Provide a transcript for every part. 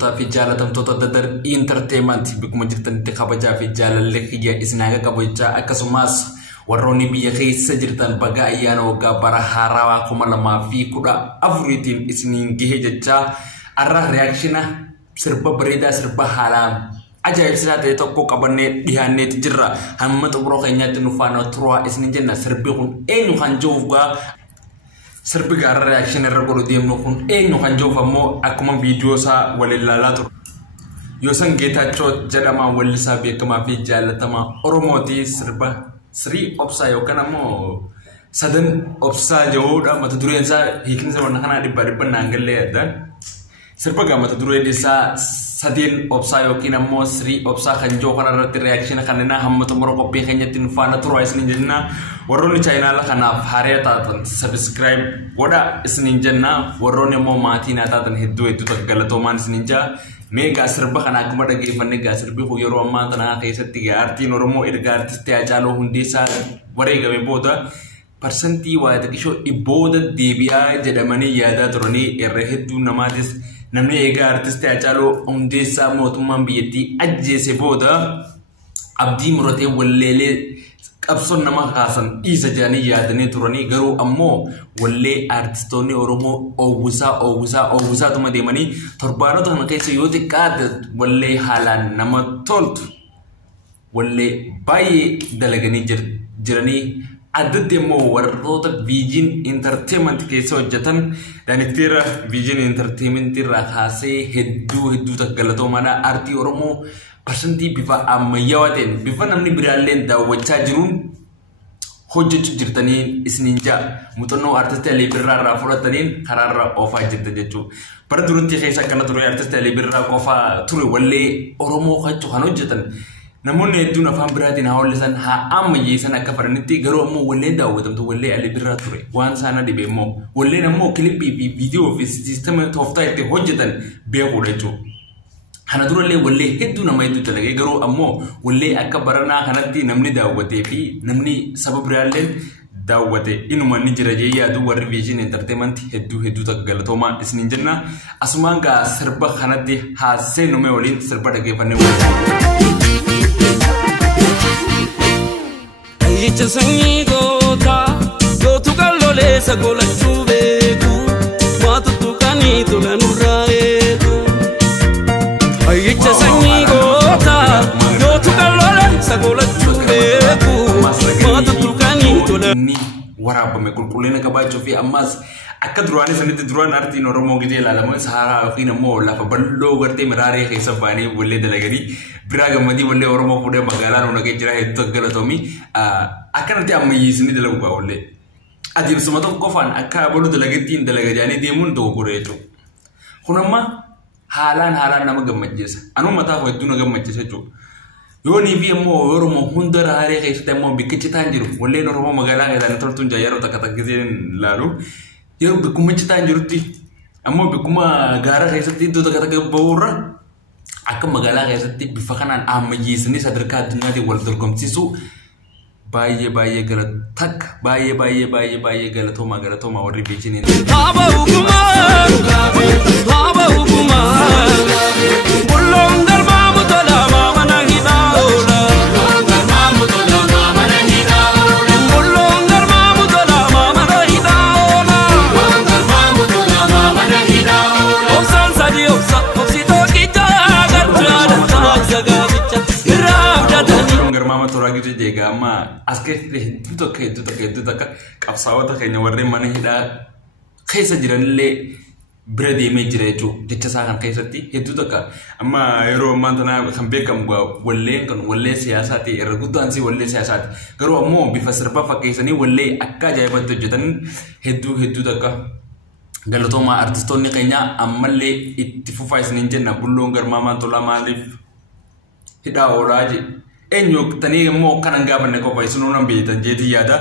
kabajamtootaa fi jaalatamtoota Dadar Entertainment bikkuma jirtanitti kabajaa fi jaalallee kiyya isinaaga kabajaa akkasumas warroonni biyya keessa jirtan baga ayyaana waggaa bara haarawaa 2014tiin isiniin gahee jechaa arra reakshiina sirba bareedaa sirba haalaan ajaa'ibsiisaa ta'e tokko qabannee dhiyaanneeti jirra. Hamma xumura keenyaatti nu faana turaa isiniin jenna. Sirbi kun eenyu kan jiruuf gaa sirbi gaara reakshiin irra godhu deemnu kun eenyu kan jiruuf ammoo akkuma viidiyoo isaa waliin ilaalaa ture. Yoosan Geetaachoo jedhama wallisaa beekamaa fi jaalatamaa Oromooti. Sirba Sirii Obsaa yookaan ammoo Sadan Obsaa jedhudha. Mata dureen isaa hiikni waan kanaa dhibba naangallee addaan. Sirba gaa mata dureen isaa Sadeen Obsaa yookiin ammoo Sirii Obsaa kan jiru kanarratti reakshiina kanneen hamma xumura qophii keenyatti nu faana turaa isiniin jenna. Warroonni chaayinaala kanaaf haaraa taatan subscribe godha isiniin jenna. Warroonni ammoo maatii naa taatan hedduu galatoomaa isiniin jenna. Meegaa sirba kana akkuma dhageeffanne gaa sirbi kun yeroo ammaa kana keessatti gaa aartiin Oromoo erga aartistii Haacaaluu Hundeessaa wareegame booda parsantii waa xiqqishoo dhibbooda deebi'aa jedhamanii yaadaa turanii irra hedduu namaatis namni eegaa aartistii Haacaaluu Hundeessaa mootummaan biyyattii ajjeese booda abdii muratee walleelee qabsoon nama kaasan dhiisa jedhanii yaadanii turanii garuu ammoo wallee aartistoonni Oromoo oowwisaatuma deemanii torbaanota kana keessa yoo xiqqaate wallee haalaan nama toltu wallee baay'ee dalaganii jiranii addatti immoo warroota Viijin Entertainment keessa hojjetan daanitteera Viijin Entertainment irraa kaasee hedduu galatoomaadha. Aartii Oromoo parsantii bifa ammayyaawaa ta'een bifa namni biraalleen daawwachaa jiruun hojjechuu jirtanii isiniin jaa muuxannoo aartistii Alii Birraa irraa fudhataniin karaarra oofaa jirta jechuudha. Bara duratti keessa akkana ture aartistii Alii Birraa qofaa ture wallee Oromoo kan hojjetan namoonni hedduun afaan biraatiin haa wallisan haa ammayyeessan akka fadhanitti garuu ammoo wallee daawwatamtu wallee Alii Birraa ture. Waan saana dhibe immoo walleen ammoo kilippii fi viidiyoo fi siistama tooftaa itti hojjetan beekuudha jechuudha. Kana durallee wallee hedduu nama hedduu dalagee garuu ammoo wallee akka baranaa kanatti namni daawwatee fi namni saba biraallee daawwate inuma ni jira jee yaadu warri Viijin Entertainment hedduu galatoomaa isiniin jenna. Asumaan gaa sirba kanatti haasee nume waliin sirba dhageeffannee Ayyicha sanyii gootu qalloleessa golachuu beeku waatu tuqanii tola nurraa eegu. Ayyicha sanyii gootu qalloleessa golachuu beeku waatu tuqanii tola. Waraabame qulqullina qabaachuu fi ammas akka duraanii sanitti duraan aartiin Oromoo gidee ilaalamu Saharaa yookiin ammoo lafa bal'oo gartee miraaree keessa baanii wallee dalaganii biraa gammadii wallee Oromoo fuudhee magaalaa nu nagee jira hedduu galatoomi. Akkanatti ammayyeessanii dalagu gaa wallee adeemsuma tokko qofaan akka baluu dalagattiin dalagajaanii deemuun dogoggora jechuudha. Kun amma haalaan nama gammachiisa. Anuu mataa koo hedduu na gammachiisa jechuudha. Yoonii fi ammoo Oromoo hunda raaree keessatti ammoo bikkichi ta'an jiru walleen Oromoo magaalaa keessatti toltuun jaayaroo takka giseen laalu yeroo bikkumichi ta'an jirutti ammoo bikkuma gaara keessatti iddoo takka ba'uurra akka magaalaa keessatti bifa kanaan ammayyeessanii sadarkaa addunyaatiin wal dorgomsiisu baay'ee galatoomaa warri Viijin Amma as keessatti hedduu takka qabsaa'ota keenya warreen mana hidhaa keessa jiranillee bira deemee jira jechuudha. Jecha isaa kan keessatti hedduu takka amma yeroo ammaa tana kan beekamu walleen kan wallee siyaasaati irra guddaansi wallee siyaasaati. Garuu ammoo bifa sirba fakkeessanii wallee akka ajaa'ibatti hojjetan hedduu takka galatoomaa aartistoonni keenya ammallee itti fufaa isiniin jenna. Bulloon Garmaamaan Tolaa maaliif hidhaa oolaa jedhe. Eenyu tanii immoo kanan gaafanne qofa isinuu nan beektan jeetii yaada.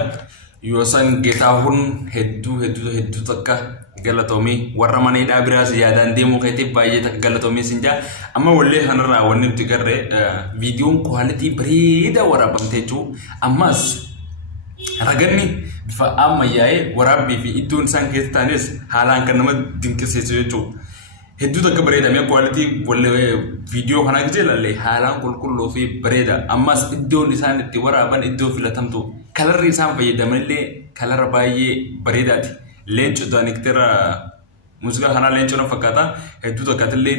Yoosan Geetaachoo hedduu takka galatoomii warra mana hidhaa biraas yaadaan deemuu keetiif baay'ee takka galatoomii siin jaa. Amma wallee kanarraa wanni nuti garre viidiyoon kwaalitii bareedaa waraabamtee jiru. Ammas raganni bifa ammayyaa'ee waraabbii fi iddoon isaan keessa taanis haalaan kan nama dinqisiisu jechuudha. hedduu takka bareeda mee quality wallee video kana gjeelalle haalaan qulqulluu fi bareeda ammas iddoon isaan itti waraaban iddoo filatamtu kalarri isaan fayyadamanillee kalara baay'ee bareedaati leenco daaniktera muuziqaa kana leenco na fakkaata hedduu takkatillee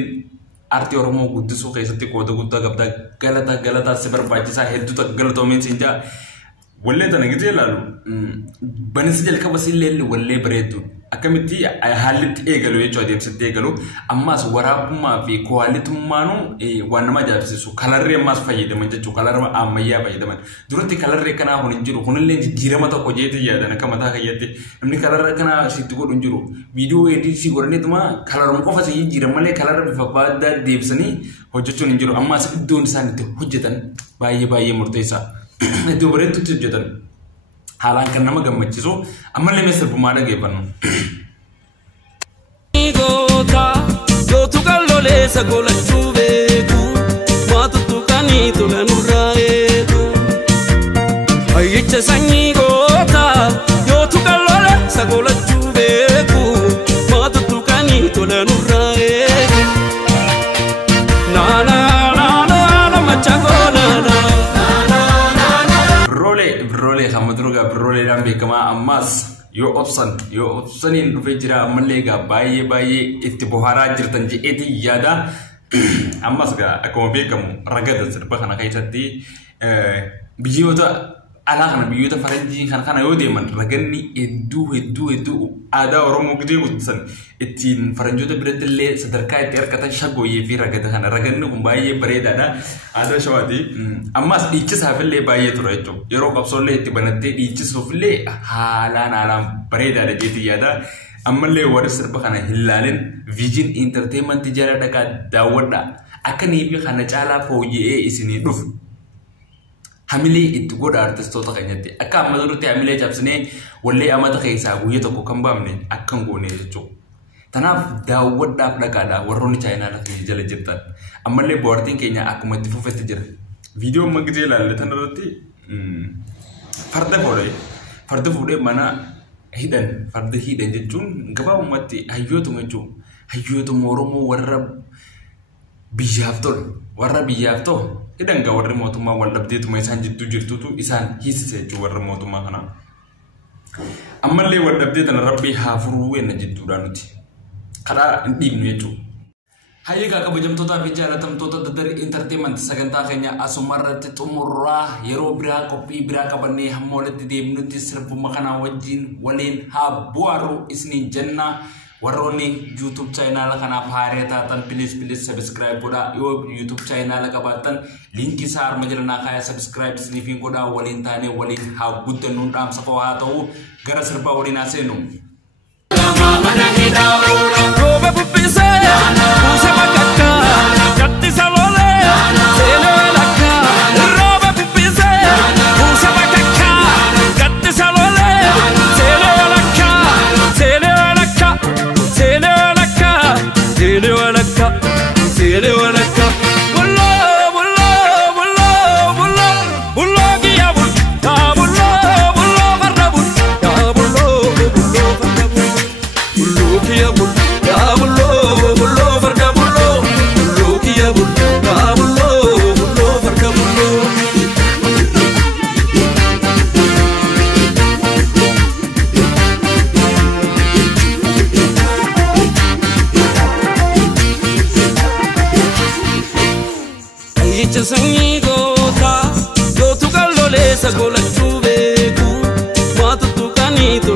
arti oromoo guddisuu keessatti qooda guddaa qabda galata si barbaachisaa hedduu takka galatoomeen siinjaa wallee tana gjeelaalu banisi jalqaba sillee wallee bareedu akkamitti haallitti eegalu jechuudha deemsitti eegalu ammas waraabummaa fi kwalitummaanu waan nama ajaa'ibsiisu kalarri ammas fayyadaman jechuudha kalarri ammayyaa fayyadaman duratti kalarri kanaa kun hin jiru kunillee jijjiirama tokko jeetii yaadan akka mataa kayyatti namni kalarra kanaa sitti godhu hin jiru viidiyoo ediitii godhaneetuma kalaruma qofa si jijjiiran malee kalarra bifa baaddaa deebisanii hojjechuun hin jiru ammas iddoon isaan itti hojjetan baay'ee murteessaa iddoo bareedutti hojjetan haalaan kan nama gammachiisu ammallee mee sirbumaa dhageeffannu. Gootu qalloleessa golachuu beeku waatutu kanii tola nurraa eegu ayyicha sanyii goota gootu qalloleessa golachuu beeku waatutu kanii tola nurraa eegu naana machangoo naana Brole hamadruga brole lambe kama ammas yo opsaniin dhufee jira ammallee gaa baay'ee itti bohaaraa jirtan je'eeti yaada ammas gaa akkuma beekamu ragada sirba kana keessatti biyyoota alaa kana biyyoota faranjii kana yoo deeman raganni hedduu aadaa oromoo gidee guddisan ittiin faranjoota biratti illee sadarkaa itti argatan shaggooyyee fi ragada kana raganni kun baay'ee bareedaadha aadaa shawaati ammas dhiichisaaf illee baay'ee ture jechuudha yeroo qabsoollee itti banattee dhiichisuuf illee haalaan bareedaadha jeetii yaada ammallee warri sirba kana hin laalin viijin intarteementii jala dhaqaa daawwadha akka niifi kana caalaa fooyya'ee isinii dhufu hamilee itti godha artistoota keenyatti akka amma durutti hamilee cabsinee wallee amata keessaa guyyaa tokko kan baamne akkan goone jechuudha. Tanaaf daawwadhaaf dhaqaadha warroonni chaayinaa lafa jala jirtan ammallee boortiin keenya akkuma itti fufetti jira. Viidiyoo magdee ilaallatan irratti farda fuudhee mana farda hidhan jechuun gabaabumatti hayyootuma jechuudha. Hayyootuma Oromoo warra biyyaaf tolu hidhan gaa warri mootummaa wal dhabdeetuma isaan jidduu jirtutu isaan hiisise jechuudha warra mootummaa kana. Ammallee wal dhabdee tana rabbii haa furuu enna jidduudha nuti. Karaa hin dhiibnu jechuudha. Hayyeegaa kabajamtootaa fi jaalatamtoota Dadar Entertainment sagantaa keenya asumarratti xumurraa yeroo biraa qophii biraa qabannee hamma walitti deemnutti sirbuma kanaa wajjin waliin haa bu'aaru isiniin jenna. warroonni YouTube channel kana paare taatan please subscribe godha yo YouTube channel qabaatan link isaa arma jira na kaya subscribe snifin godha waliin taane waliin haa guddannu dhaamsa ko haa ta'u gara sirba waliin aseenu Go to Galolesa, go like Tubeku, what to Canito.